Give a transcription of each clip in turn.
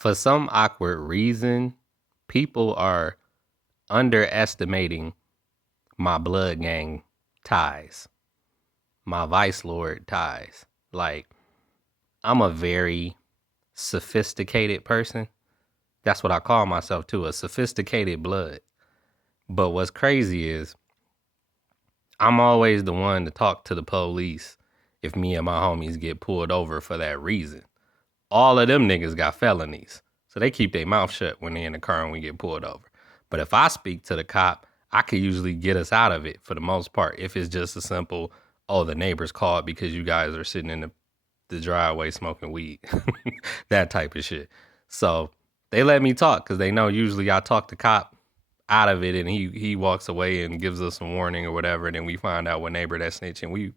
For some awkward reason, people are underestimating my blood gang ties, my Vice Lord ties. Like, I'm a very sophisticated person. That's what I call myself too, a sophisticated blood. But what's crazy is I'm always the one to talk to the police if me and my homies get pulled over for that reason. All of them niggas got felonies. So they keep their mouth shut when they in the car and we get pulled over. But if I speak to the cop, I could usually get us out of it for the most part. If it's just a simple, oh, the neighbors called because you guys are sitting in the driveway smoking weed. That type of shit. So they let me talk because they know usually I talk the cop out of it and he walks away and gives us a warning or whatever. And then we find out what neighbor that's snitching. We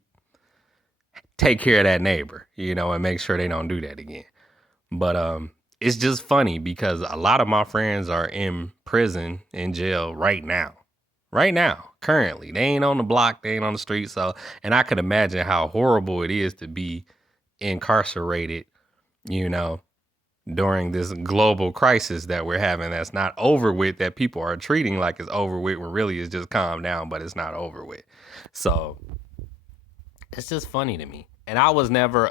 take care of that neighbor, and make sure they don't do that again. But it's just funny because a lot of my friends are in prison, in jail right now. Right now, currently. They ain't on the block, they ain't on the street. So, and I can imagine how horrible it is to be incarcerated, you know, during this global crisis that we're having that's not over with, that people are treating like it's over with, when really it's just calmed down, but it's not over with. So it's just funny to me. And I was never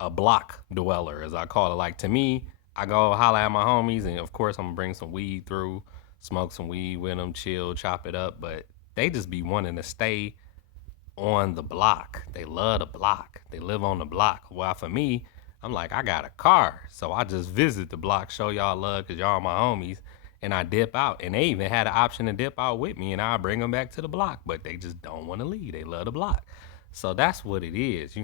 a block dweller, as I call it. Like, to me, I go holla at my homies, and of course I'm gonna bring some weed through, smoke some weed with them, chill, chop it up. But they just be wanting to stay on the block. They love the block. They live on the block. While for me, I'm like, I got a car, so I just visit the block, show y'all love because y'all my homies, and I dip out. And they even had an option to dip out with me, and I bring them back to the block, but they just don't want to leave. They love the block. So that's what it is.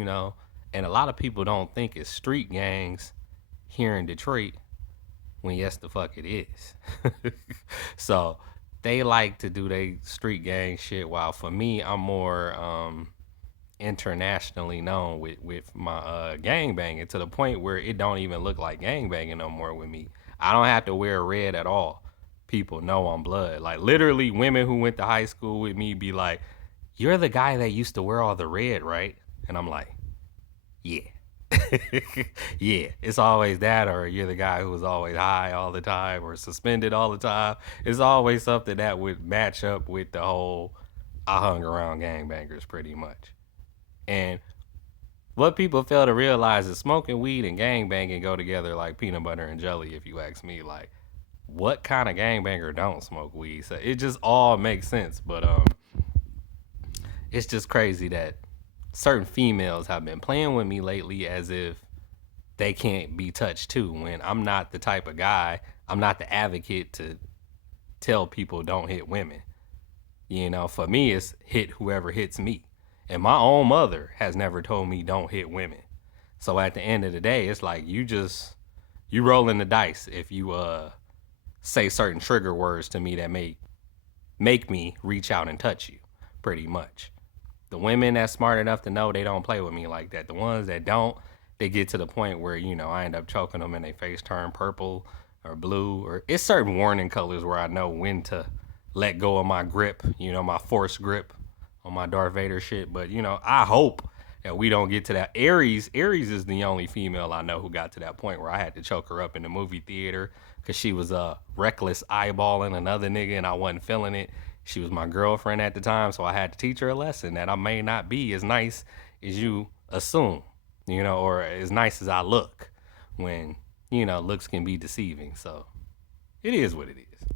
And a lot of people don't think it's street gangs here in Detroit, when yes the fuck it is. So they like to do they street gang shit, while for me I'm more internationally known with my gang banging, to the point where it don't even look like gang banging no more with me. I don't have to wear red at all. People know I'm blood. Like, literally, women who went to high school with me be like, "You're the guy that used to wear all the red, right?" And I'm like, "Yeah." Yeah, it's always that, or you're the guy who was always high all the time or suspended all the time. It's always something that would match up with the whole I hung around gangbangers pretty much. And what people fail to realize is smoking weed and gangbanging go together like peanut butter and jelly, if you ask me. Like, what kind of gangbanger don't smoke weed? So it just all makes sense. But it's just crazy that certain females have been playing with me lately as if they can't be touched too, when I'm not the type of guy, I'm not the advocate to tell people don't hit women. For me, it's hit whoever hits me. And my own mother has never told me don't hit women. So at the end of the day, it's like you rolling the dice if you say certain trigger words to me that make me reach out and touch you, pretty much. The women that's smart enough to know they don't play with me like that. The ones that don't, they get to the point where, I end up choking them and their face turn purple or blue. Or it's certain warning colors where I know when to let go of my grip, my force grip on my Darth Vader shit. But, I hope that we don't get to that. Aries is the only female I know who got to that point where I had to choke her up in the movie theater because she was reckless eyeballing another nigga and I wasn't feeling it. She was my girlfriend at the time, so I had to teach her a lesson that I may not be as nice as you assume, or as nice as I look, when, looks can be deceiving. So it is what it is.